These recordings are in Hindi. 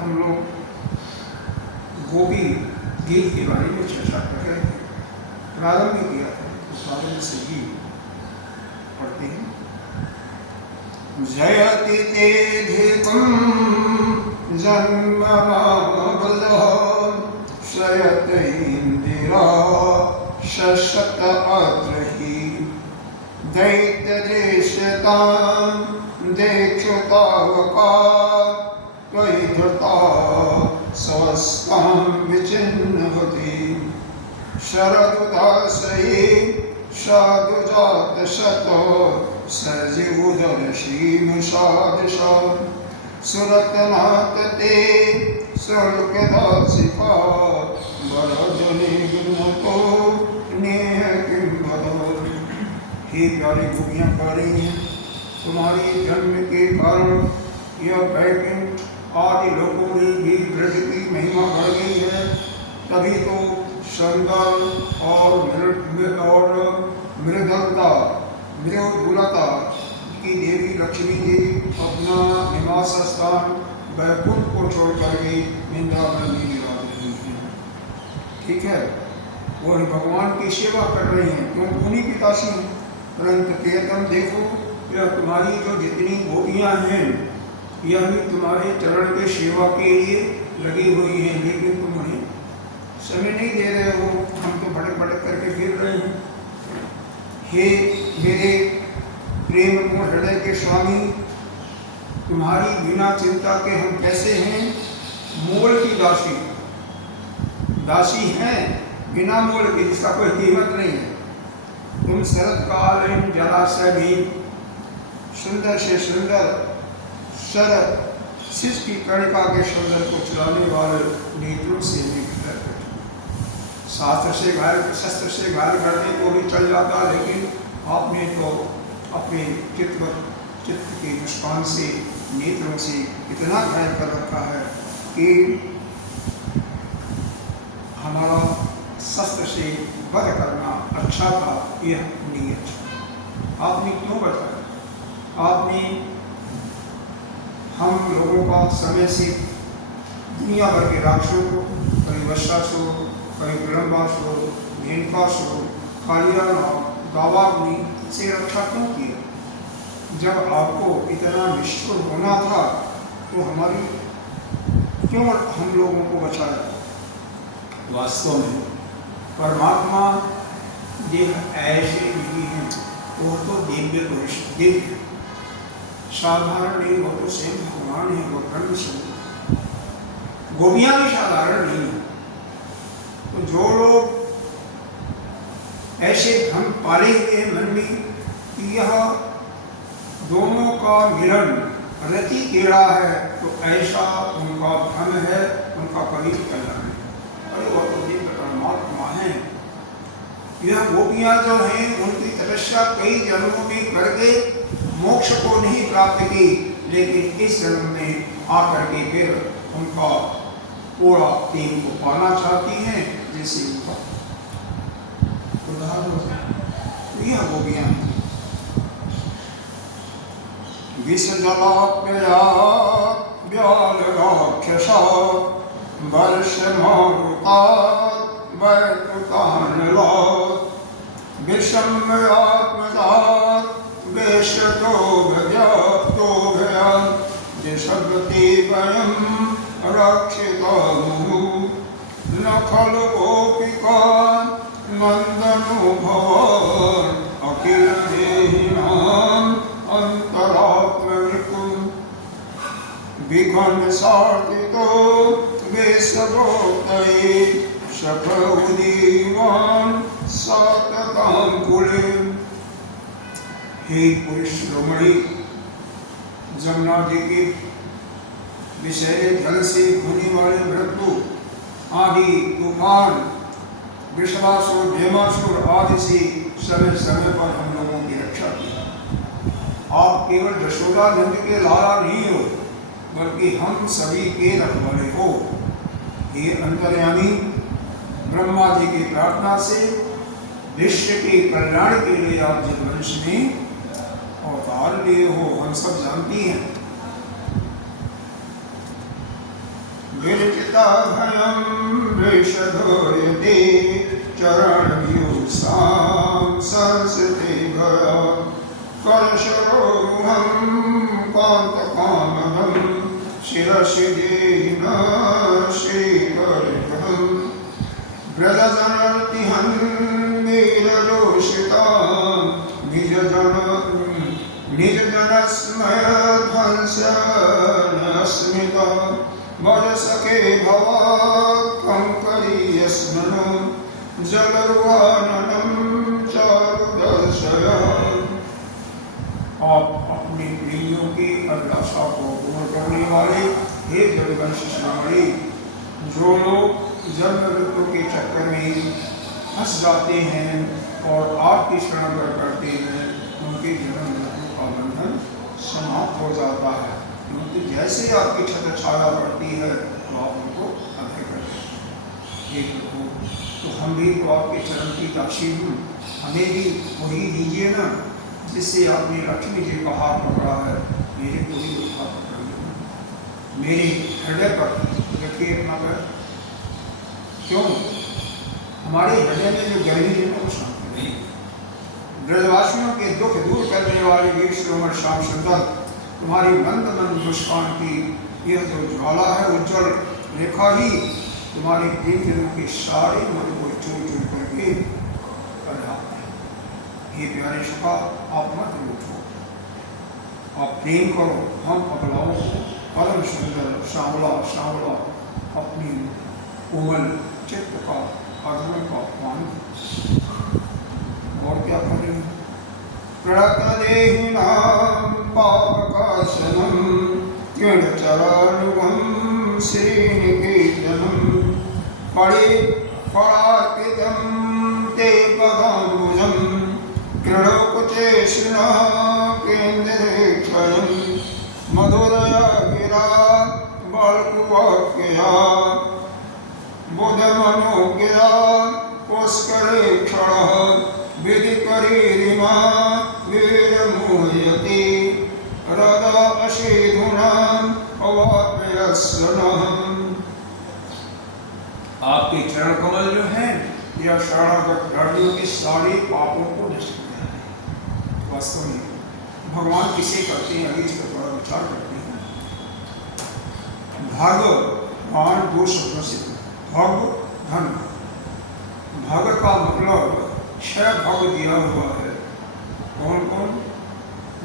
हम लोग गोपी गीत के बारे में चर्चा कर रहे थे। प्रारंभ में किया था, तो प्रारंभ से ही पढ़ते हैं। जयति तेधिकं जन्ममाबलः शयत इंदिरा शशत अद्रहि दैत्यदेशतां देक्षतावका त्वयि धृता स्वस्तां विचिन्नवती शरदुदासये साधुजातशत सजीवुदर्शीमुषादशा सुरतनाथ ते सुलकदासिका वरजने गुणतो नेह किं वदो। हे प्यारी गोपियाँ प्यारी हैं, तुम्हारी जन्म के कारण यह वैकुंठ आदि लोकों में भी ब्रज की महिमा बढ़ गई है। तभी तो सुंदर और मृदुलता की देवी लक्ष्मी जी अपना निवास स्थान वैकुंठ को छोड़ कर के वृंदावन में निवास रही हैं। ठीक है, वो भगवान की सेवा कर रही हैं, तुम उन्हीं की दासी हैं। परंतु प्रियतम देखो, यह तुम्हारी जो जितनी गोपियाँ हैं यह भी तुम्हारे चरण के सेवा के लिए लगी हुई हैं, लेकिन तुम उन्हें समय नहीं दे रहे हो। हम तो भटक भटक करके फिर रहे हैं। हे मेरे प्रेम पूर्ण हृदय के स्वामी, तुम्हारी बिना चिंता के हम कैसे हैं? मोल की दासी हैं, बिना मोल के, जिसका कोई कीमत नहीं है। तुम शरतकालीन जलाशय भी सुंदर से सुंदर शरद शिश की कणिका के सुंदर को चुराने वाले नेत्रों से शस्त्र से घायल करने को भी चल जाता, लेकिन आपने तो अपने चित्त की मुस्कान से, नेत्रों से इतना घायल कर रखा है कि हमारा शस्त्र से वध करना अच्छा था, यह नियत। आपने क्यों बचाया? आपने हम लोगों का समय से दुनिया भर के राक्षसों को, कभी वश्यासुर, कभी प्रलंबासुर, मेनकासुर, कालियानाग, दावाग्नि से रक्षा क्यों किया? जब आपको इतना निष्ठुर होना था तो हमारी क्यों हम लोगों को बचाया? वास्तव में परमात्मा देह ऐसे नहीं है, वो तो दिव्य पुरुष, दिव्य साधारण नहीं, वो तो स्वयं भगवान है, वो ब्रह्म स्वरूप। गोपियां भी साधारण नहीं है। तो जो लोग ऐसे भ्रम पाले हुए हैं मन में कि यह दोनों का मिलन रति टेढ़ा है, तो ऐसा उनका भ्रम है, उनका कभी कल्याण है। अरे वह तो दिव्य परमात्मा है। यह गोपियां जो हैं उनकी तपस्या कई जन्मों में करके मोक्ष को नहीं प्राप्त की, लेकिन इस जन्म में आकर के फिर उनका पूरा प्रेम को पाना चाहती हैं, जैसे उनका उदाहरण यह गोपियां हैं। विषजलाप्ययात् व्यालराक्षसा वर्षमारुतात् वैकुतानलात् विषम्यात्मजात् वेषतो व्याप्तोभयात् दिशभृति वयं रक्षितानुः न खलु गोपिकान् नन्दनो भवान् अखिल देहिनाम् अंतरात्मनिकुं विघ्न सार्थितो वेशभोक्तये सखौदीवान् सततां कुले। हे पुरुष शिरोमणि, जमुना जी के विषैले जल से होने वाले मृत्यु आदि तूफान, विश्वासुर, भीमासुर आदि से समय समय पर हम लोगों की रक्षा की। आप केवल यशोदा नंद के लाला नहीं हो, बल्कि हम सभी के रखवाले हो। ये अंतर्यामी ब्रह्मा जी की प्रार्थना से विश्व के कल्याण के लिए आप जिस मनुष्य में अवतार लिए हो, हम सब जानती हैं। विरचिता भयं वृषधोर्यते चरणव्यूसां संसते भया करशरोरुहं कान्तकाननं शिरसि देहिन श्रीकरं व्रजजनर्तिहं वीररोषितां निजजनस्मयध्वंसनस्मिता भज सखे भवात्कं करीयस्मनो जलरुहाननं चारुदर्शय। आप अपने प्रियों की अभिलाषा को पूर्ण करने वाले हे जगवंश शिरोमणि, जो लोग जन्म मृत्यु के चक्कर में फंस जाते हैं और आपकी शरण करते हैं, उनके जन्म मृत्यु का बंधन समाप्त हो जाता है। क्योंकि जैसे आपकी छत्र छाया पड़ती है तो आप उनको अभय करते हैं। तो हम भी तो आपके चरण की दासी हूँ, हमें भी वही दीजिए ना जिससे आपने लक्ष्मी जी का हाथ पकड़ा है, मेरे को भी हाथ पकड़ लेना, मेरे हृदय पर रखिए अपना पैर। क्यों? हमारे हृदय में जो गर्मी है वो शांत नहीं। ब्रजवासियों के दुख दूर करने वाले वीर शिरोमणि श्याम सुंदर, तुम्हारी मंद मंद मुस्कान की यह जो ज्वाला है, उज्जवल रेखा ही तुम्हारे प्रेम जनों के सारे मन को चूर चूर करके कर जाते हैं। ये प्यारे सखा, आप मत उठो, आप प्रेम करो। हम पगलाओं को परम सुंदर श्यामला श्यामला अपनी कोमल चित्त का अधर्म का अपमान और क्या करें? प्रलग्नदेहिनां पापकाशनं क्रीडचरानुगं श्रीनिकेतनं फलार्पितं ते पदाम्बुजं क्रीडोकुचेष्णा केन्द्रेक्षयं मधुरया गिरा बालकुवाक्यया बुधमनोज्ञया पुष्करे क्षणः विधिकरीरिमा दर्शनम। आपके चरण कमल जो हैं यह शरणागत प्राणियों के सारे पापों को नष्ट कर दें। वास्तव में भगवान किसे करते हैं, अभी इस पर थोड़ा विचार करते हैं। भगवान दो शब्दों से, भग धन। भग का मतलब 6 भग दिया हुआ है। कौन कौन?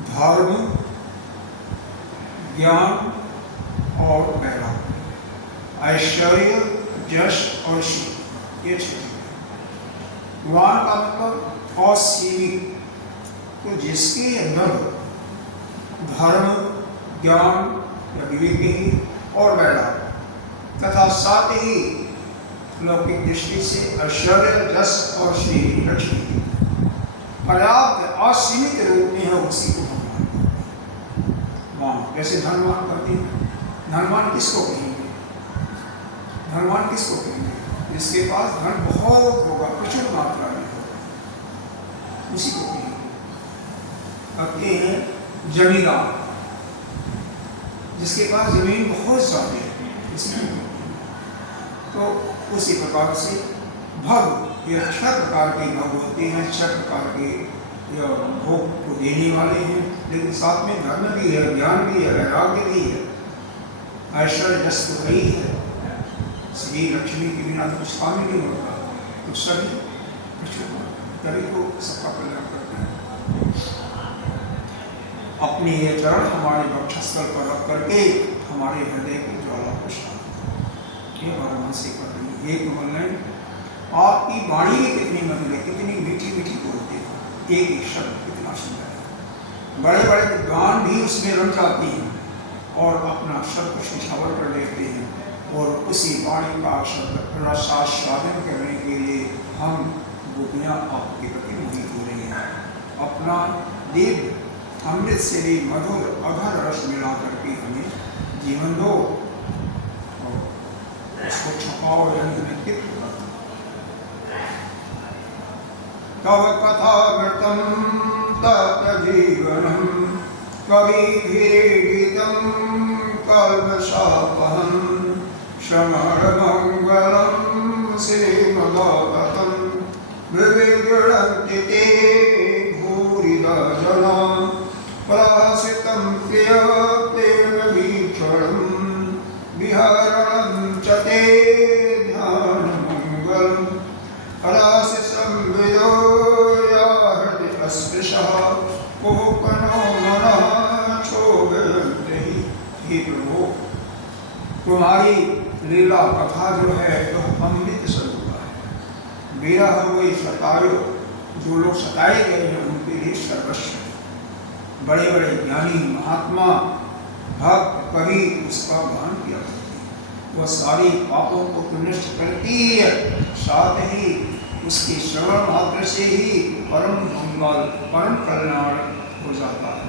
धर्म, ज्ञान और वैराग्य, ऐश्वर्य, यश और शिव, ये 6। ज्ञान का मतलब असीमित। तो जिसके अंदर धर्म, ज्ञान या विवेक और वैराग्य तथा साथ ही लौकिक दृष्टि से ऐश्वर्य, यश और श्री लक्ष्मी पर्याप्त असीमित रूप में है, उसी को भगवान जैसे धनवान करते हैं। धनवान किसको कहेंगे? धनवान किसको कहेंगे? जिसके पास धन बहुत होगा, प्रचुर मात्रा में होगा, उसी को कहेंगे। कहते हैं जमींदार, जिसके पास जमीन बहुत ज्यादा है, इसमें। तो उसी प्रकार से भग, ये 6 प्रकार के भग होते हैं, 6 प्रकार के भोग को देने वाले हैं, लेकिन साथ में धर्म भी है, ज्ञान भी है, वैराग्य भी है, ऐश्वर्य यश तो वही है। श्री लक्ष्मी के बिना तो कुछ काम ही नहीं होता। तो सभी तभी तो सबका कल्याण करते हैं। अपने ये चरण हमारे वक्षस्थल पर रख करके हमारे हृदय की ज्वाला को शांत ये भगवान से कर रही है। ये कमल आपकी वाणी में कितनी मधुर है, कितनी मीठी मीठी बोलते हो, एक एक शब्द कितना सुंदर है। बड़े बड़े विद्वान भी उसमें रम जाते हैं और अपना शब्द निछावर कर लेते हैं, और उसी वाणी का शब्द रसास्वादन करने के लिए हम गोपियाँ आपके प्रति मोहित हो रही हैं। अपना दिव्य अमृत से भी मधुर अधर रस मिला करके हमें जीवन दो और उसको छपाओ यानी हमें तृप्त कर दो। तव कथामृतं तप्त जीवनं कविभिरीडितं कल्मषापहं श्रवणमङ्गलं श्रीमद्भागवतं विविगणन्ति ते भूरिदा जना परासितं प्रियप्रेमवीक्षणं विहरणं च ते ध्यानमङ्गलम् रससंविदो या हृदि अस्पृशः कोपनो मनः क्षोभयन्ति। हे प्रभु, तुम्हारी लीला कथा जो है तो अमृत स्वरूप है। विरह हुए सतायो, जो लोग सताए गए हैं उनके लिए सर्वस्व। बड़े बड़े ज्ञानी महात्मा भक्त कवि उसका गान किया करते हैं। वह सारी पापों को नष्ट करती है, साथ ही उसके श्रवण मात्र से ही परम मंगल परम कल्याण हो जाता है।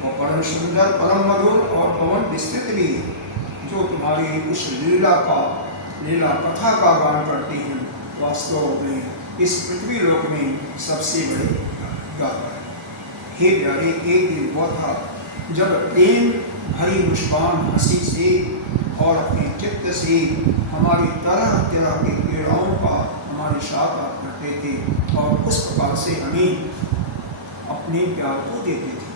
और परम सुंदर परम मधुर और पवन विस्तृत भी जो तुम्हारी उस लीला कथा का गान करती हैं, वास्तव में इस पृथ्वी लोक में सबसे बड़ी गाथा है। हे प्यारे, एक दिन हुआ था जब प्रेम भरी मुस्कान हंसी से और अपने चित्त से हमारी तरह तरह के पीड़ाओं का हमारे साथ आप करते थे, और उस प्रकार से हमें अपने प्यार को देते थे।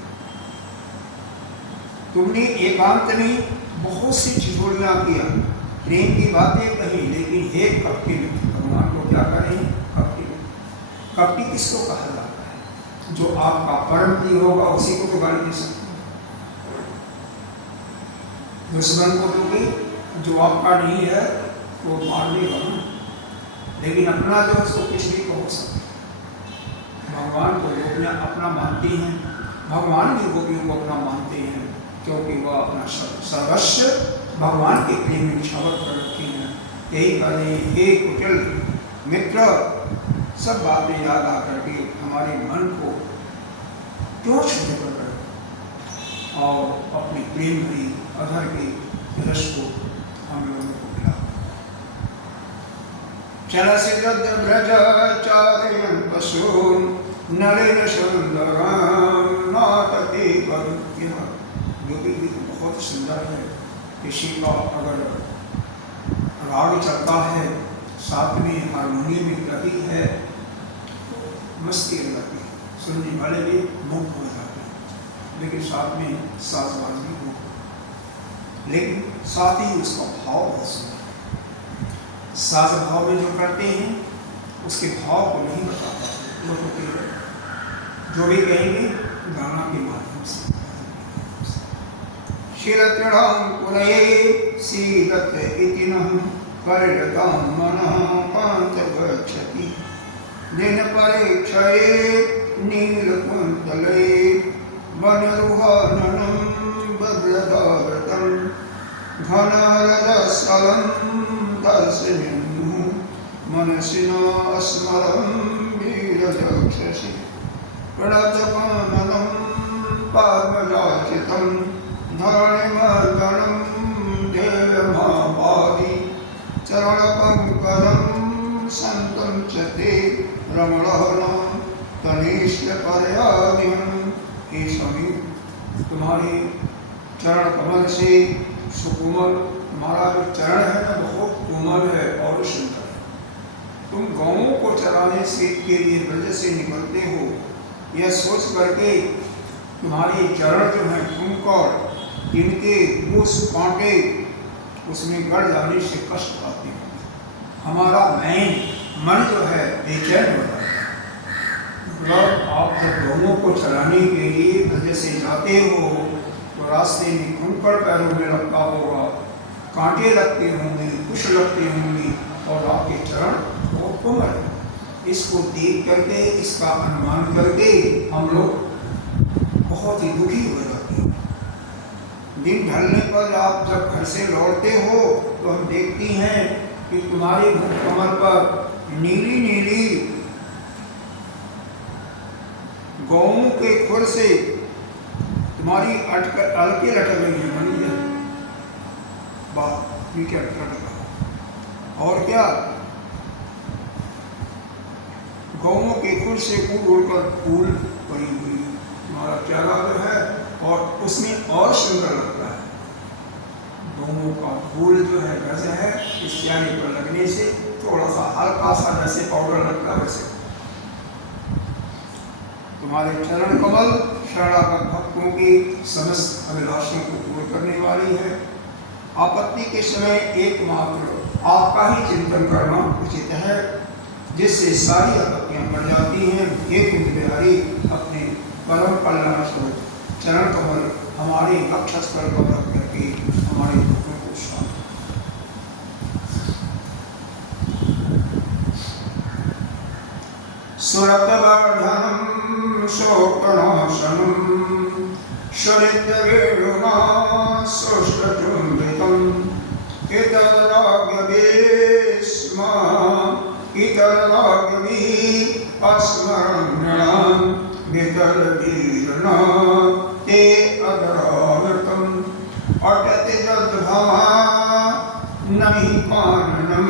तुमने एकांत में बहुत सी ठिठोलियाँ किया, प्रेम की बातें कही, लेकिन हे कपटी, भगवान को क्या करें? कपटी। कपटी किसको कहा जाता है? जो आपका परम प्रिय होगा उसी को तो गाली दे सकते। दुश्मन को दोगे, जो आपका नहीं है वो मार देगा, लेकिन अपना जो उसको कुछ भी कहो सकते। भगवान को गोपियाँ अपना मानती हैं, भगवान भी गोपियों को अपना मानते हैं, क्योंकि वह अपना सर्वस्व भगवान के प्रेम में निछावर कर रखे हैं। यही कहने हे कुटिल मित्र, सब बातें याद आ करके हमारे मन को क्यों शुद्ध कर रहे और अपने प्रेम भरी अधर के रस को हम लोगों को मिला। चल सिद्ध ब्रज चारयन पशून नलिन सुंदरां नाटके पद्य। जो भी बहुत सुंदर है, किसी का अगर राग चलता है, साथ में हारमोनियम में गति है, मस्ती हो जाती है, सुनने वाले भी मुक्त हो जाते हैं, लेकिन साथ में साजबाज भी मुक्त, लेकिन साथ ही उसका भाव है सुनना। साज भाव में जो करते हैं उसके भाव को नहीं बता पाते लोगों के, जो भी कहेंगे गाना के माध्यम से। शिरतृणां पुरये सीदत इति नः परिणतां मनः कान्तगच्छति दिन परीक्षये नीलकुन्तले वनरुहाननं बद्रदारतं घनरजस्थलं दर्शयन्नुः मनसि न स्मरं वीरजक्षसि प्रणतकाननं पावनाचितं धरणिमर्दनं देवमापादि चरणपङ्कजं संतं च ते रमणहनं तनीश्वरयादिहं। हे स्वामी, तुम्हारे चरण कमल से सुकोमल, तुम्हारा जो चरण है ना बहुत कोमल है और सुंदर है। तुम गौओं को चराने से के लिए ब्रज से निकलते हो, यह सोच करके तुम्हारे चरण जो हैं तुमको इनके मूस कांटे उसमें गड़ जाने से कष्ट आते हैं, हमारा मन जो है बेचैन हो जाता है। मतलब आप जब गौओं को चराने के लिए ब्रज से जाते हो तो रास्ते में कंकड़ पैरों में लगता होगा, कांटे लगते होंगे, कुश लगते होंगे और आपके चरण बहुत कोमल है। इसको देख करके, इसका अनुमान करके हम लोग बहुत ही दुखी हो जाते हैं। दिन ढलने पर आप जब घर से लौटते हो तो हम देखती हैं कि तुम्हारे मुख कमल पर नीली नीली गौओं के खुर से तुम्हारी अलके लटक रही है, बनी है बात क्या लटका, और क्या गौओं के खुर से फूल उड़कर फूल पड़ी हुई तुम्हारा चेहरा जो है और उसमें और सुंदर लगता है। गौओं का फूल जो है वैसे है, इस चेहरे पर लगने से थोड़ा सा हल्का सा जैसे पाउडर लगता है वैसे। तुम्हारे चरण कमल शरणागत भक्तों की समस्त अभिलाषों को पूर्ण करने वाली है। आपत्ति के समय एकमात्र आपका ही चिंतन करना उचित है, जिससे सारी आपत्तियां बढ़ जाती हैं। हे कुंज बिहारी, अपने परम कल्याण स्वरूप चरण कमल हमारे लक्ष्य स्थल पर रख करके हमारे दुखों को शांत। सुरतवर्धनं शोकनाशनं शरितवेणुना सुष्ठचुम्बितं इतरागवे स्म इतरागवी अस्मरणं वितरवीर्न ते अदरावृतम् अटति जद्भवा नहि पाननं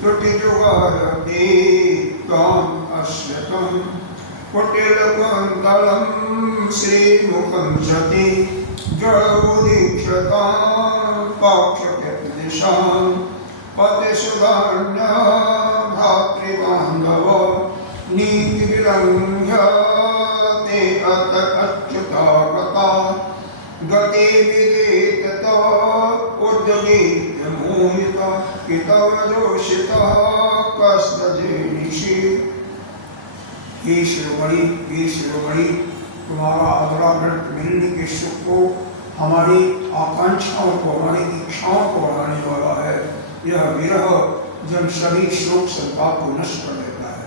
त्रुटिजुगारते त्वाम् अश्यतं कुटिलकुन्तलं श्रीमुखं जति जडोदीक्षतां पाक्षदिशां पतिसुधान्य भातृबान्धव नीतिविलङ्घ्य ते अच्युतागता गति विदिततो उद्गीतमोहिता पितवदोषितः कस्तजेनिषि। हे शिरोमणि, तुम्हारा अधरामृत मिलने के सुख को, हमारी आकांक्षाओं को, हमारी इच्छाओं को बढ़ाने वाला है। यह विरह जब सभी शोक संताप को नष्ट कर देता है।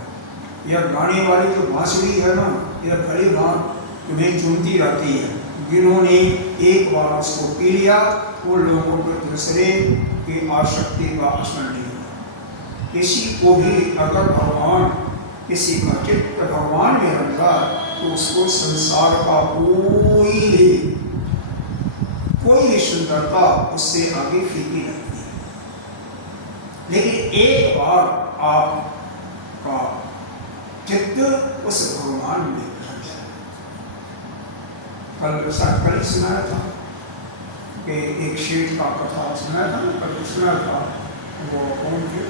यह गाने वाली जो बांसुरी है ना, यह भली भांति तुम्हें चूमती रहती है। जिन्होंने एक बार उसको पी लिया उन लोगों को दूसरे की आसक्ति का असर नहीं होता। किसी को भी अगर भगवान, किसी का चित्त भगवान में रखा तो उसको संसार का कोई सुंदरता उससे आगे फीकी लगती है। लेकिन एक बार आपका चित्त उस भगवान में रख जाए। कल सुनाया था कि एक शेठ का कथा सुना था ना, पर सुना था वो कौन थे,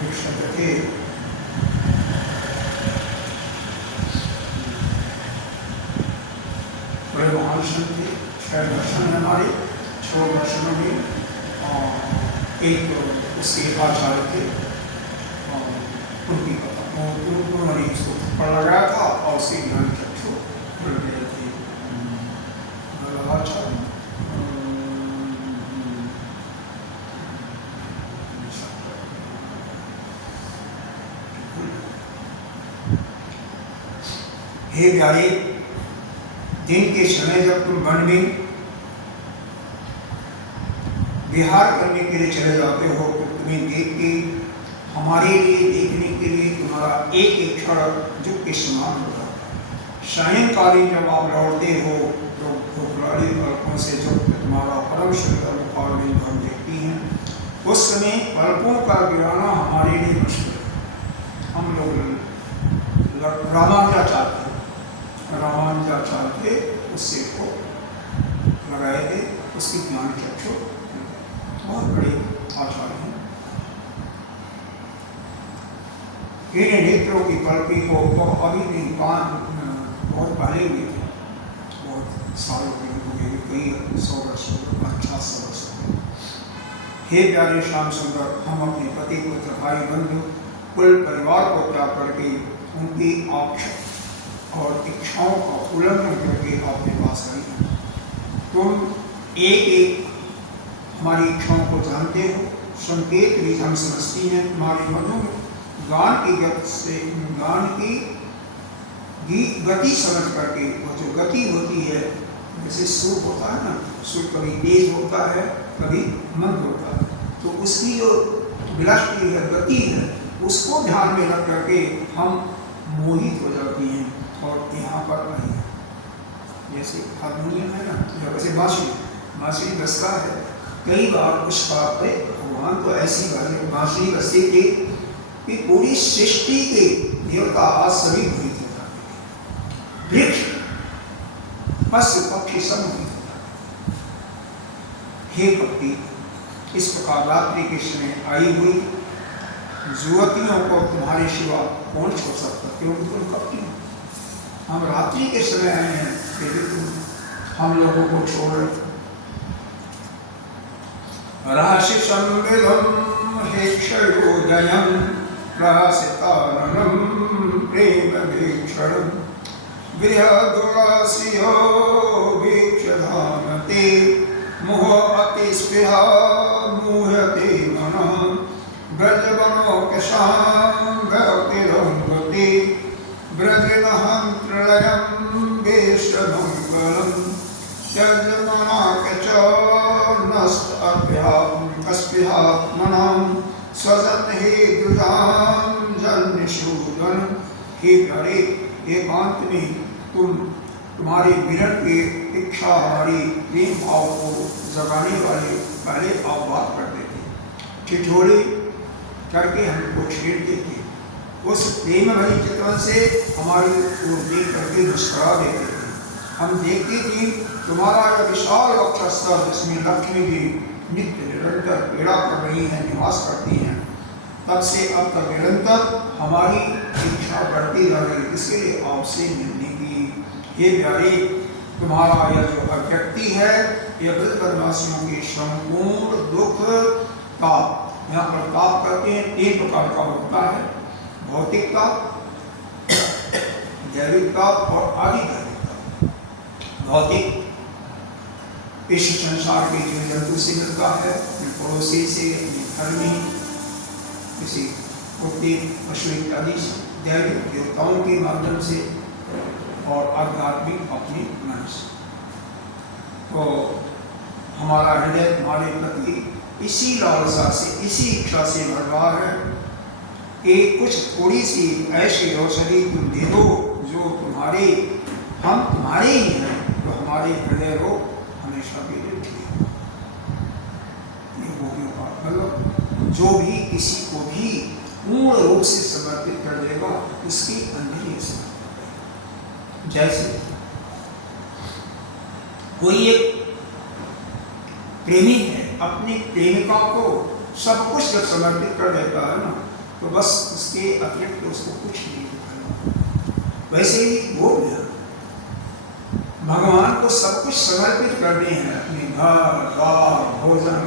एक शब्द थे, बड़े महान संत थे, 6 दर्शन है हमारे, 6 दर्शनों में एक उसके आचार्य थे, उनकी कथा उन्होंने इसको पढ़ लगाया था और उसके ज्ञान चक्षु खुल गए थे। हे प्यारे, दिन के समय जब तुम वन में विहार करने के लिए चले जाते हो तो तुम्हें देख के हमारे लिए देखने के लिए तुम्हारा एक एक क्षण युग के समान होता है। सायंकालीन जब आप लौटते हो तो पुराने पलकों से जो तुम्हारा परम सुंदर मुखार में हम देखती हैं, उस समय पलकों का गिराना हमारे लिए मुश्किल है। हम लोग रामानुजाचार्य थे, उससे को लगाए थे, उसकी ज्ञान चक्षु बहुत बड़े आचार्य हैं। इन नेत्रों की पलकी को अभी नहीं, बहुत पहले हुए थे, बहुत सालों के कई 100 वर्ष, 50 वर्ष। हे प्यारे श्याम सुंदर, हम अपने पति पुत्र भाई बंधु कुल परिवार को त्याग करके उनकी आशा और इच्छाओं का उल्लंघन करके आपके पास आई हैं। तुम एक एक हमारी इच्छाओं को जानते हो, संकेत भी हम समझती हैं। तुम्हारे मधुर गान की गति समझ करके, वो जो गति होती है, जैसे सुर होता है ना, सुर कभी तेज होता है कभी मंद होता है, तो उसकी जो विलक्षण है, गति है, उसको ध्यान में रख करके हम मोहित हो जाती हैं और यहाँ पर आई है। जैसे हारमोनियम है ना, जैसे बांसुरी बजता है, कई बार उस बात पे भगवान तो ऐसी बांसुरी बजती थी कि पूरी सृष्टि के देवता आज सभी मोहित हो जाते, वृक्ष पशु पक्षी सब मोहित हो जाते। हे भक्ति, इस प्रकार रात्रि के समय आई हुई युवतियों को तुम्हारे सिवा कौन छोड़ सकता, क्योंकि तुम कपटी हो। हम रात्रि के समय आए हैं, फिर तुम हम लोगों को छोड़ रहे। रहस्य संविधम हेक्षयोदयं प्रहसिताननं प्रेम वीक्षणं बृहदुरासियो वीक्षधामते मोह अतिस्पृहा मुह्यते मनः ब्रजवनोकशाङ्गतिरङ्गति ब्रजनहन्त्रलयं वेशमङ्गलं त्यजमनाकच नस्पृहात्मनां स्वजन हे दुजां जन्यशूदन। हे प्यारे, एकांत में तुम्हारे मिलन की इच्छा हमारी प्रेम भाव को जगाने वाले पहले आप बात करते थे, ठिठोली करके हमको छेड़ देते, उस प्रेम भरी चितवन से हमारी ओर देख करके मुस्कुरा देते थे। हम देखते थे तुम्हारा यह विशाल वक्षस्थल जिसमें लक्ष्मी जी नित्य निरंतर पीड़ा कर रही हैं, निवास करती हैं, तब से अब तक निरंतर हमारी इच्छा बढ़ती जा रही, इसके लिए आपसे मिलने की। ये प्यारे, तुम्हारा यह जो अभिव्यक्ति है, यह ब्रजवासियों के संपूर्ण दुख का यहाँ पर ताप करते हैं। 3 प्रकार का होता है, भौतिक ताप, जैविक ताप और आधिदैविक ताप। भौतिक इस संसार के जीव जंतु से मिलता है, अपने पड़ोसी से, अपने घर में, किसी कुत्ते पशु इत्यादि से, दैविक देवताओं के माध्यम से और आध्यात्मिक अपने मन से। तो हमारा हृदय तुम्हारे प्रति इसी लालसा से, इसी इच्छा से भर रहा है कि कुछ थोड़ी सी ऐसी औषधि तुम दे दो जो हम तुम्हारे ही हैं, तो हमारे हृदय रोग हमेशा के लिए ठीक। ये रोगियों का मतलब जो भी किसी को भी पूर्ण रूप से समर्पित कर देगा, उसकी अंदर ही समर्पित। जैसे कोई एक प्रेमी है, अपनी प्रेमिका को सब कुछ जब समर्पित कर देता है ना, तो बस उसके अतिरिक्त उसको कुछ नहीं करना। वैसे ही वो भगवान को सब कुछ समर्पित करनी है, अपने घर बार भोजन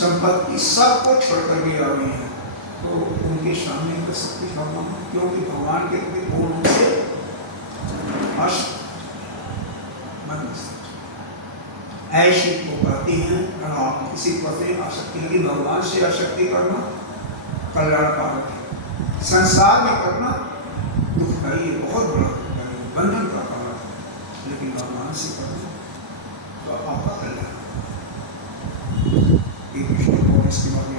संपत्ति सब कुछ छोड़कर भी आनी है, तो उनके सामने तो सब कुछ भगवान, क्योंकि भगवान के प्रति पूर्ण रूप से आसक्त ऐसी वो कहती हैं। अगर आप किसी प्रति आसक्ति लगी, भगवान से आसक्ति करना कल्याणकारक है, संसार में करना दुखदायी है, बहुत बड़ा बंधन का कारण है, लेकिन भगवान से करना तो आपका कल्याण। इसके बाद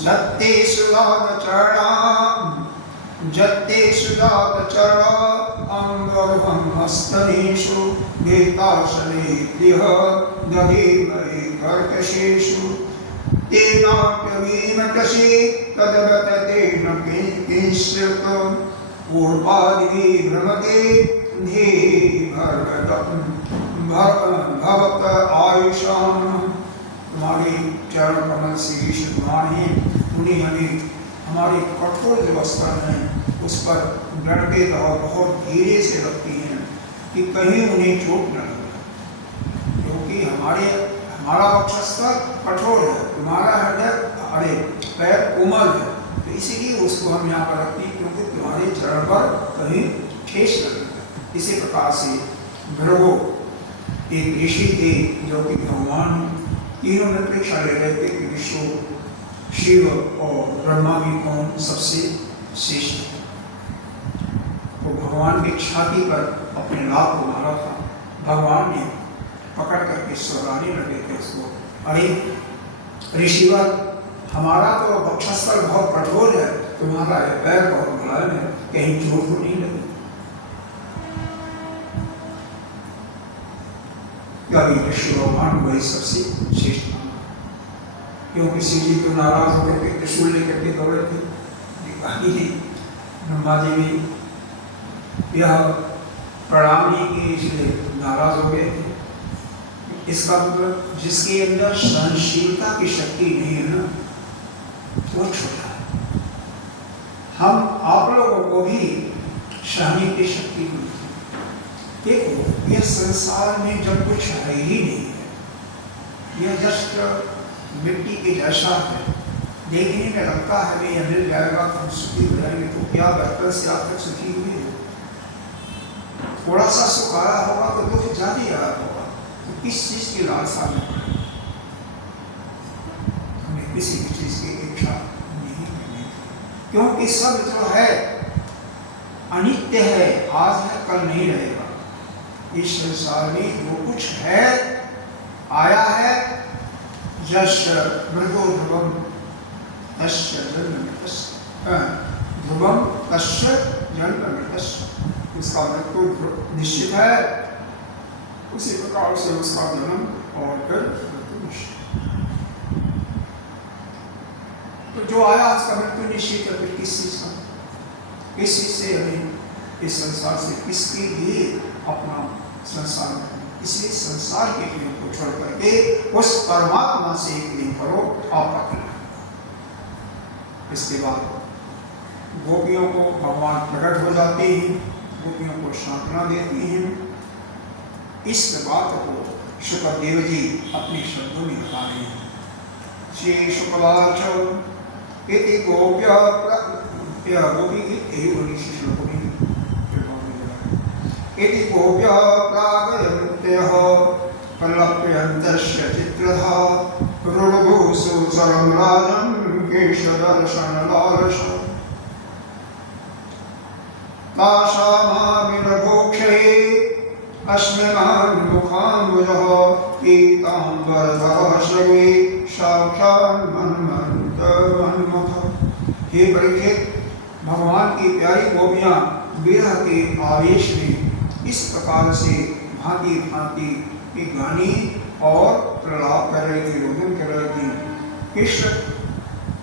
जत्ते सुदाग चरणा अंगम हस्तनेषु भेताशनेभ्यः दधीमहि कर्कशेषु तेनाप्यवीमकशे तदवत तेन किंश्रित पूर्वादिभिः भ्रमते धीः भवत आयुषाम्। तुम्हारे चरण कमल से विशुद्ध हैं, उन्हें हमें हमारे कठोर जो वस्त्र हैं उस पर डरते और बहुत धीरे से रखती हैं कि कहीं उन्हें चोट न लगे, क्योंकि हमारा वक्षस्थल कठोर है, तुम्हारा हृदय पैर कोमल है, तो इसीलिए उसको हम यहाँ पर रखते हैं क्योंकि तुम्हारे चरण पर कहीं ठेस न लगे। इसी प्रकार से भृगु एक ऋषि थे जो कि भगवान तीनों में परीक्षा ले रहे थे कि विष्णु शिव और ब्रह्मा में कौन सबसे श्रेष्ठ है। वो भगवान की छाती पर अपने लाभ को मारा था, भगवान ने पकड़ करके स्वराने लगे थे उसको, अरे ऋषिवर हमारा तो वक्षस्थल बहुत कठोर है, तुम्हारा पैर बहुत मुलायम है, कहीं चोट तो नहीं लगी। कभी ऋषि भगवान वही सबसे श्रेष्ठ माना, क्योंकि शिव जी को नाराज होकर के त्रिशूल लेकर के दौड़े थे, ब्रह्मा जी भी यह प्रणाम नहीं किए इसलिए नाराज हो गए थे। इसका मतलब जिसके अंदर सहनशीलता की शक्ति नहीं है ना, वो छोटा है। हम आप लोगों को भी सहने की शक्ति मिलती है। देखो यह संसार में जब कुछ है ही नहीं है, यह जस्ट मिट्टी के जैसा है, देखने में लगता है भी यह मिल जाएगा तो हम सुखी हो जाएंगे, तो क्या बचपन से आप तक सुखी हुए हो? थोड़ा सा सुख आया होगा तो दुख ज्यादा आया होगा, तो किस चीज की लालसा में पड़े? हमें किसी भी चीज की इच्छा नहीं करनी, क्योंकि सब जो है अनित्य है, आज है कल नहीं रहेगा। इस संसार में जो कुछ है आया है, यश मृदो ध्रुवम तस्य जन्ममृतस्य, ध्रुवम तस्य जन्ममृतस्य, उसका मृत्यु निश्चित है, उसी प्रकार से उसका जन्म और फिर मृत्यु निश्चित। तो जो आया उसका मृत्यु निश्चित है, फिर किस चीज का, किस चीज से हमें इस संसार से किसके लिए अपना संसार में, इसलिए संसार के प्रेम को छोड़ करके उस परमात्मा से प्रेम करो, आपका कल्याण। इसके बाद गोपियों को भगवान प्रकट हो जाते हैं, गोपियों को सांत्वना देती हैं। इस बात को शुकदेव जी अपने शब्दों में बता रहे हैं। श्री शुकवाच इति गोप्य गोपी यही बोली श्लोक में, इति गोप्य प्रागयन्त्यः प्रलप्यन्तस्य चित्रधा रुणभूसु सरं राजन् केशदर्शनलालसा तासामाविर्भोक्षये अस्मिन्मुखाम्बुजः पीताम्बरधरः सर्वे साक्षात् मन्मथः। हे परीक्षित, भगवान की प्यारी गोपियां विरह के आवेश में इस प्रकार से भांति भांति की गानी और प्रलाप कर रही थी, रोदन कर रही थी। कृष्ण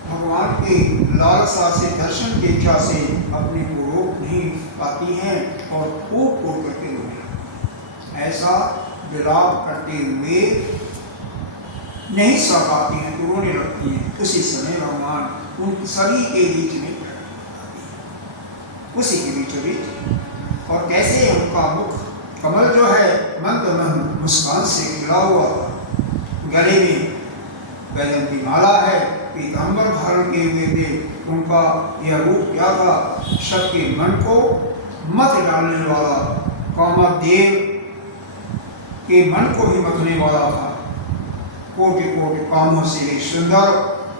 भगवान की लालसा से, दर्शन की इच्छा से अपने को रोक नहीं पाती हैं और फूट फूट करके रोने। ऐसा विलाप करते हुए नहीं सह पाती हैं, तो रोने लगती हैं। उसी समय भगवान उन सभी के बीच में उसी के बीचों बीच, और कैसे उनका मुख कमल जो है मंद मंद मुस्कान से खिला हुआ, गले में वैजयंती माला है, पीतांबर धारण किए हुए थे। उनका यह रूप क्या था? सबके मन को मत डालने वाला, कामदेव के मन को भी मथने वाला था। कोटि कोटि कामों से भी सुंदर,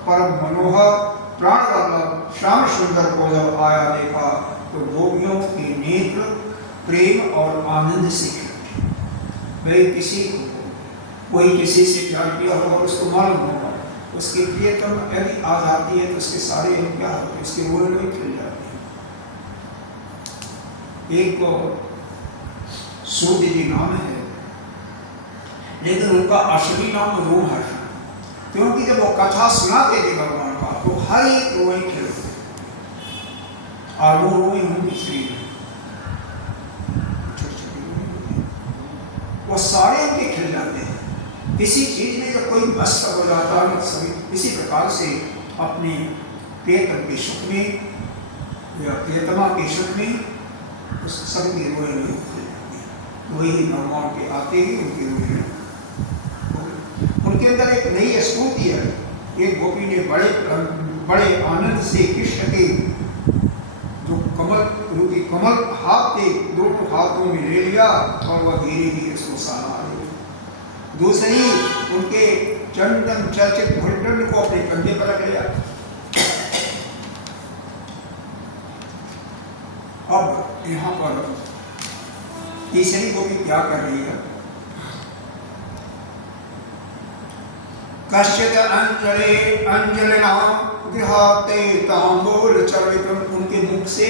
परम मनोहर, प्राण वाला श्याम सुंदर को जब आया देखा तो गोपियों के नेत्र प्रेम और आनंद से खिले। भाई किसी को कोई किसी से प्यार किया होगा, उसको मालूम होगा, उसकी प्रियतम यदि आ जाती है तो उसके सारे क्या होते हैं, उसके रोल में खिल जाते हैं। एक को सूर्य जी नाम है, लेकिन उनका असली नाम रोमहर्ष, क्योंकि जब वो कथा सुनाते थे भगवान का तो हर एक रोए खिलते, और वो रोए उनकी शरीर में वो सारे उनके खिल जाते हैं। किसी चीज में जब कोई मस्त हो जाता है, सभी इसी प्रकार से अपने प्रियतम के सुख में या प्रियतमा के सुख में उस सबके रोए हुए खिल जाते हैं। वही भगवान के आते ही उनके रोए, उनके अंदर एक नई स्फूर्ति है। एक गोपी ने बड़े आनंद से कृष्ण के जो कमल रूपी कमल हाथ थे दोनों हाथों में ले लिया और वह धीरे धीरे उसको सहारा रही। दूसरी उनके चंदन चर्चित भुजदंड को अपने कंधे पर रख लिया। अब यहाँ पर तीसरी गोपी क्या कर रही है? कश्चित अंजलिना गृहाते तांबूल चरितम, उनके मुख से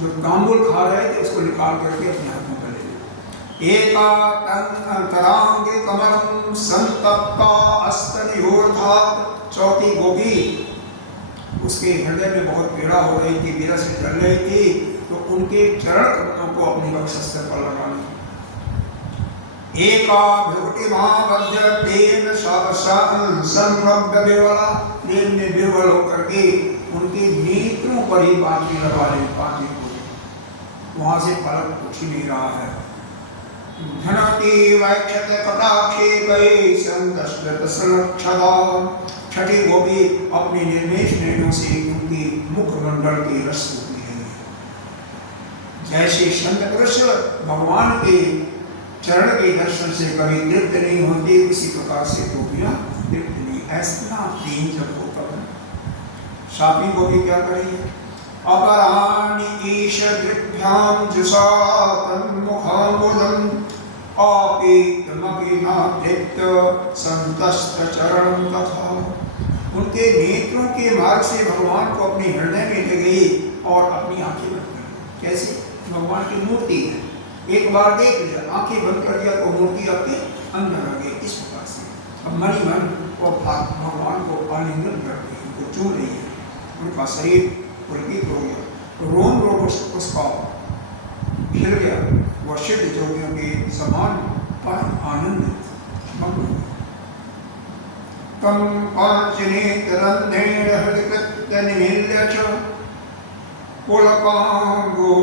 जो तांबूल खा रहे थे उसको निकाल करके अपने हाथों में ले लिया। एका अंतरांगे कमलम संतप्ता अस्तनियोर्धात, चौथी गोपी उसके हृदय में बहुत पीड़ा हो रही थी, विरह से जल रही थी, तो उनके चरण कमलों को अपनी वक्षस्थल पर लगा लिया। एका भ्रुकुटिमाबद्ध तेन संरभ्य बिरबला, प्रेम में बिरबल होकर के उनके नेत्रों पर ही बाँटी लगा ले, बाँटी को वहाँ से फलक उठ नहीं रहा है। धनती वैक्षत कटाक्षेपै संतश्रत संरक्षदा, छठी गोपी अपने निर्मेश नैनों से उनकी मुखमंडल के रस को पी रही है। जैसे संत कृष्ण भगवान के चरण के दर्शन से कभी तृप्त नहीं होती, उसी प्रकार से गोपियां तृप्त नहीं। ऐसा प्रेम जब होता है, सापी गोपी क्या करेगी? अपराणि ईश दृभ्याम जुषा तन्मुखाम्बुदं आपेतमपि न तृप्त संतस्त चरणं तथा, उनके नेत्रों के मार्ग से भगवान को अपने हृदय में ले गई और अपनी आंखें बंद कर दी। कैसे? भगवान की मूर्ति है, एक बार देख लिया, आंखें बंद कर दिया तो मूर्ति आपके अंदर आ गई। इस प्रकार से अब मनी मन और भगवान को आलिंगन कर रही है, उनको चूम रही है, उनका शरीर पुलकित हो गया, रोम रोम उसका खिल गया। वह सिद्ध जोगियों के समान परम आनंद तम पांचनेत्रन्धेन हृदकृत्य निमील्य च पुलकांगो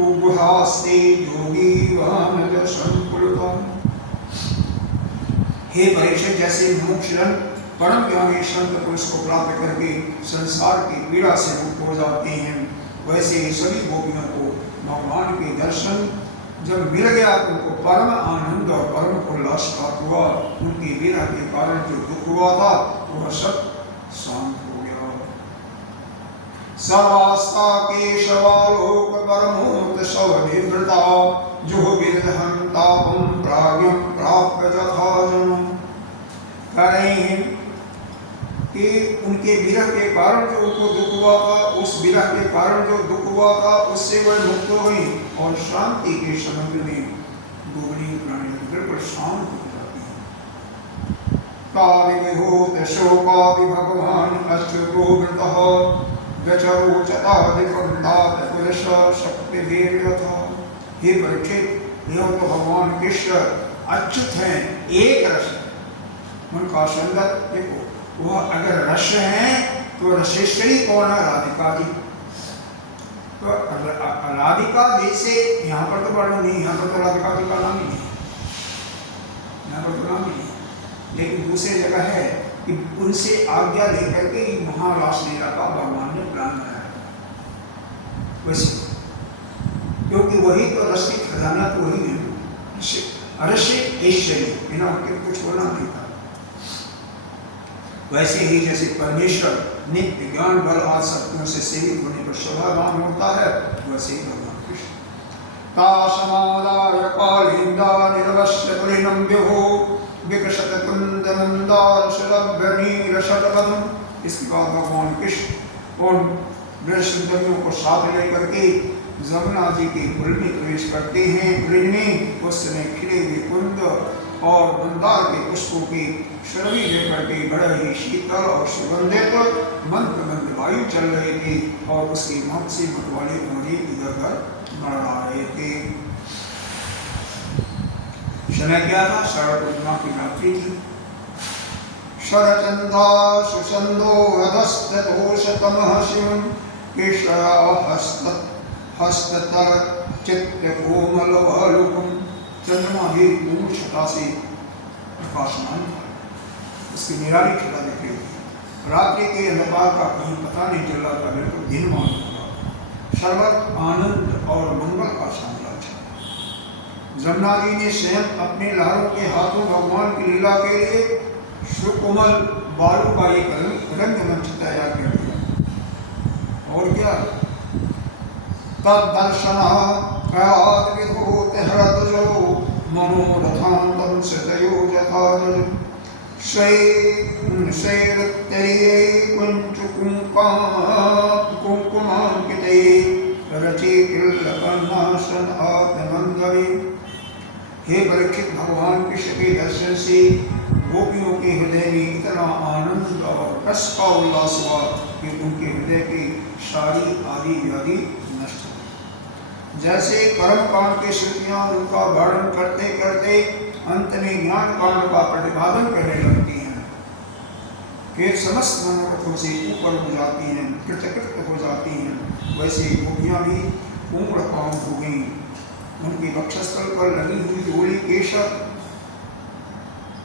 उभहास्ते योगी वानज संकुलतम। हे परीक्षित, जैसे मोक्षजन परम ज्ञानी संत पुरुष को प्राप्त करके संसार की पीड़ा से मुक्त हो जाते हैं, वैसे सभी गोपियों को भगवान के दर्शन जब मिल गया तो उनको परम आनंद और परम उल्लास प्राप्त हुआ। उनकी विरह के कारण जो दुख हुआ था वह सब शांत हो गया। सर्वास्ता केशवालोक परमोत सवनिवृता, जो विरहं तापं प्राज्ञं प्राप्य तथा जनम्। कह रहे हैं कि उनके विरह के कारण जो उनको दुख हुआ था, उस विरह के कारण जो दुख हुआ था उससे वह मुक्त हो गई और शांति के समुद्र में डूबनी प्राणी बिल्कुल शांत हो जाती है। काविभूत शोकाभि भगवान अच्युतोऽवृतः व्यचरोचताधिकं तात पुरुष शक्तिवीर्यथा। हे परीक्षित, यह तो भगवान कृष्ण अच्युत हैं, एक रस है। उनका सौंदर्य देखो, वह अगर रस है तो रसेश्वरी कौन है? राधिका जी। तो राधिका जैसे यहाँ पर तो वर्णन नहीं, यहाँ पर तो राधिका जी का नाम ही नहीं, यहाँ पर तो नाम ही नहीं, लेकिन दूसरी जगह है कि उनसे आज्ञा लेकर के महारास लीला का भगवान ने प्लान बनाया वैसे, क्योंकि वही तो रस की खजाना तो वही है, रस्य ऐश्वर्य, बिना उनके कुछ होना नहीं था। वैसे ही जैसे परमेश्वर नित्य ज्ञान बल आदि शक्तियों से सेवित होने पर शोभावान होता है, वैसे ही भगवान कृष्ण तासमादाय कालिंदा निर्वस्य कुलिनं विभो विकसत कुंद मंदार शलभनील शतपथम। इसके बाद भगवान कृष्ण उन ब्रज सुंदरियों को साथ लेकर के जमुना जी के कुल में प्रवेश करते हैं। कुल में उस समय खिले हुए कुंद और मंदार के पुष्पों की शरवी लेकर के बड़े ही शीतल और सुगंधित मंद मंद वायु चल रहे थे और उसके मत से मत वाले मोरी इधर बढ़ रहे थे। समय क्या था? शरद पूर्णिमा की रात्रि थी। शरचंदा सुसंदो हस्ततोषतमः शिवं केशया हस्ततल चित्तकोमलवालुकं। चंद्रमा भी पूर्ण छटा से प्रकाशमान था, उसकी निराली छटा दिख रही थी। रात्रि के अंधकार का कहीं पता नहीं चल रहा था, बिल्कुल दिन मालूम हुआ। सर्वत्र आनंद और मंगल का साम्राज्य। जमुना जी ने स्वयं अपने लहरों के हाथों भगवान की लीला के लिए सुकोमल बालू का एक रंगमंच तैयार कर दिया। और क्या? तद्दर्शनात् विधूत हृदयो मनोरथान्तं सतयो यथारज श्रैरुत्तरीये कुङ्कुमाङ्किते रचिकिल्लकर्णासन आत्मनन्दवे। हे परीक्षित, भगवान कृष्ण के दर्शन से गोपियों के हृदय में इतना आनंद और रस का उल्लास हुआ कि उनके हृदय की सारी आदि व्याधि नष्ट हो। जैसे कर्म कांड की श्रुतियां उनका वर्णन करते करते अंत में ज्ञान कांड का प्रतिपादन करने लगती हैं, फिर समस्त मनोरथों से ऊपर हो जाती हैं, कृतकृत हो जाती हैं, वैसे गोपियां भी पूर्ण काम हो गई। उनके वक्षस्थल पर लगी हुई ओली केशर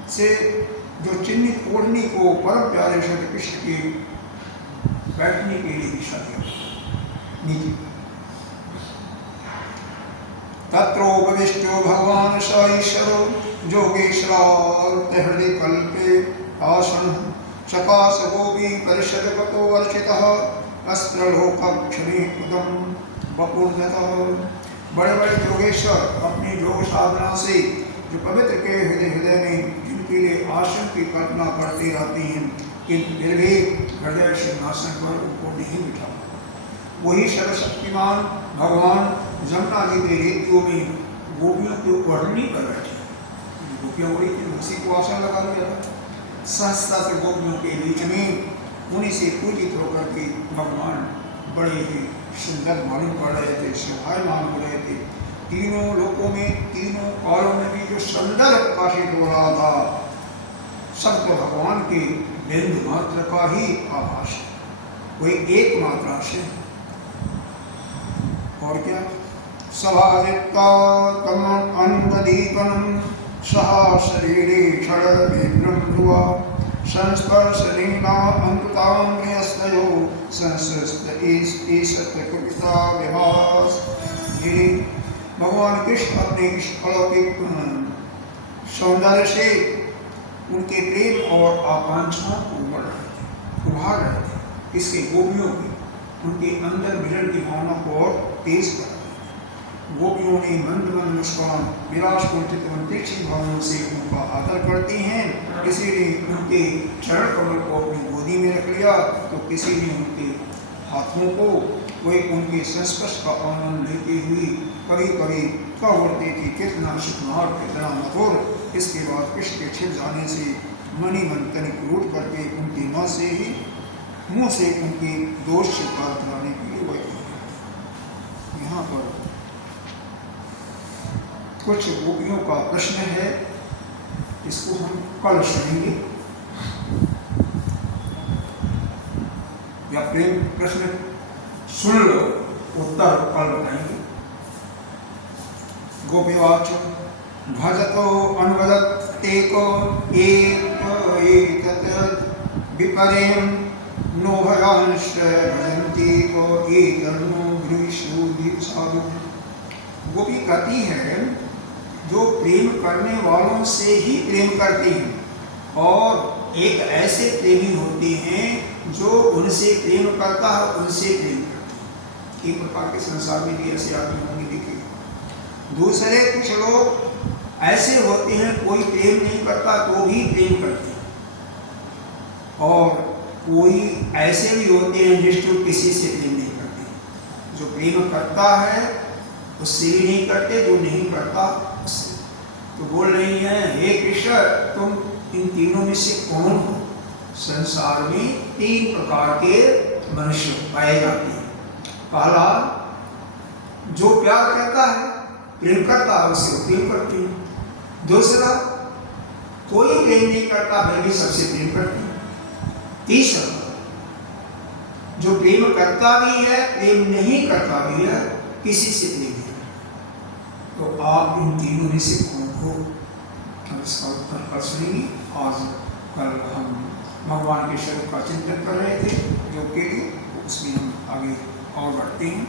से जो चिन्हित ओढ़नी को परम प्यारे श्री कृष्ण के बैठने के लिए दिशा दिया। तत्रोपविष्टो भगवान स ईश्वरो जोगेश्वरार्थ हृदय कल्पे आसन सकाश गोपी परिषद गतो वर्षितः अस्त्रलोकक्षणे उदम वपूर्णतः। बड़े बड़े योगेश्वर अपनी योग साधना से जो पवित्र के हृदय में जिनके लिए आसन की कल्पना करते रहती हैं, किंतु फिर भी हृदय सिंहासन पर उनको नहीं बिठा। वही सर्वशक्तिमान भगवान जमुना जी के रेतियों में गोपियों की ओढ़नी पर बैठे। गोपियां ओढ़ी थी, उसी को आसन लगा दिया था। सहस्त्र गोपियों के बीच में उन्हीं से पूजित होकर के भगवान बड़े ही सुंदर मालूम पड़ रहे थे, शोभायमान हो रहे थे। तीनों लोकों में, तीनों कालों में भी जो सौंदर्य प्रकाशित हो रहा था, सब तो भगवान के बिंदु मात्र का ही आभास है, वही एक मात्रा से। और क्या? सभाजित्तात्मनन्ददीपनं सह शरीरे क्षणविभ्रं ध्रुवा संस्पर्शलीना अमृताम्रयस्तयो संसृष्ट ईशत कुपिता विभास। भगवान कृष्ण अपने इस अलौकिक सौंदर्य से उनके प्रेम और आकांक्षाओं को उभार रहे थे। इसके गोपियों की उनके अंदर मिलन की भावना को और तेज कर रहे। गोपियों ने मंद मंद मुस्कान विलास कुंठित अंतरिक्षी भावों से उनका आदर करती हैं। किसी ने उनके चरण कमल को अपनी गोदी में रख लिया, तो किसी ने उनके हाथों को वे उनके संस्पर्श का आनंद लेते हुए कभी कभी कह उठती थी, कितना सुकुमार, कितना मधुर। इसके बाद कृष्ण के छिप जाने से मणि मन तनिक रूट करके उनकी मुँह से उनके दोष से पार कराने के लिए वही यहाँ पर कुछ गोपियों का प्रश्न है, इसको हम कल सुनेंगे, या प्रेम प्रश्न सुन लो, उत्तर कल बताएंगे। गोपीवाच भजतो अनुवदत् एको एतत् विपरेम नो भयांश भजन्ति को एतन्नो ब्रूहि साधु। गोपी कहती है, जो प्रेम करने वालों से ही प्रेम करते हैं, और एक ऐसे प्रेमी होते हैं जो उनसे प्रेम करता है, उनसे प्रेम करते हैं। एक प्रकार के संसार में भी ऐसे आदमी होंगे, देखिए। दूसरे कुछ लोग ऐसे होते हैं, कोई प्रेम नहीं करता तो भी प्रेम करते हैं, और कोई ऐसे भी होते हैं जिसको किसी से प्रेम नहीं करते। जो प्रेम करता है उससे भी नहीं करते, जो नहीं करता उससे। तो बोल रही है, हे कृष्ण, तुम इन तीनों में से कौन हो? संसार में 3 प्रकार के मनुष्य पाए जाते हैं। पहला, जो प्यार करता है, प्रेम करता है, उससे प्रेम करते हैं। दूसरा, कोई प्रेम नहीं करता फिर भी सबसे प्रेम करते हैं। तीसरा, जो प्रेम करता भी है, प्रेम नहीं करता भी है, किसी से प्रेम नहीं करता। तो आप इन तीनों में से कौन हो? अब इसका उत्तर कल सुनेंगे। आज कल हम भगवान के स्वरूप का चिंतन कर रहे थे, जो के लिए उसमें हम आगे और बढ़ते हैं।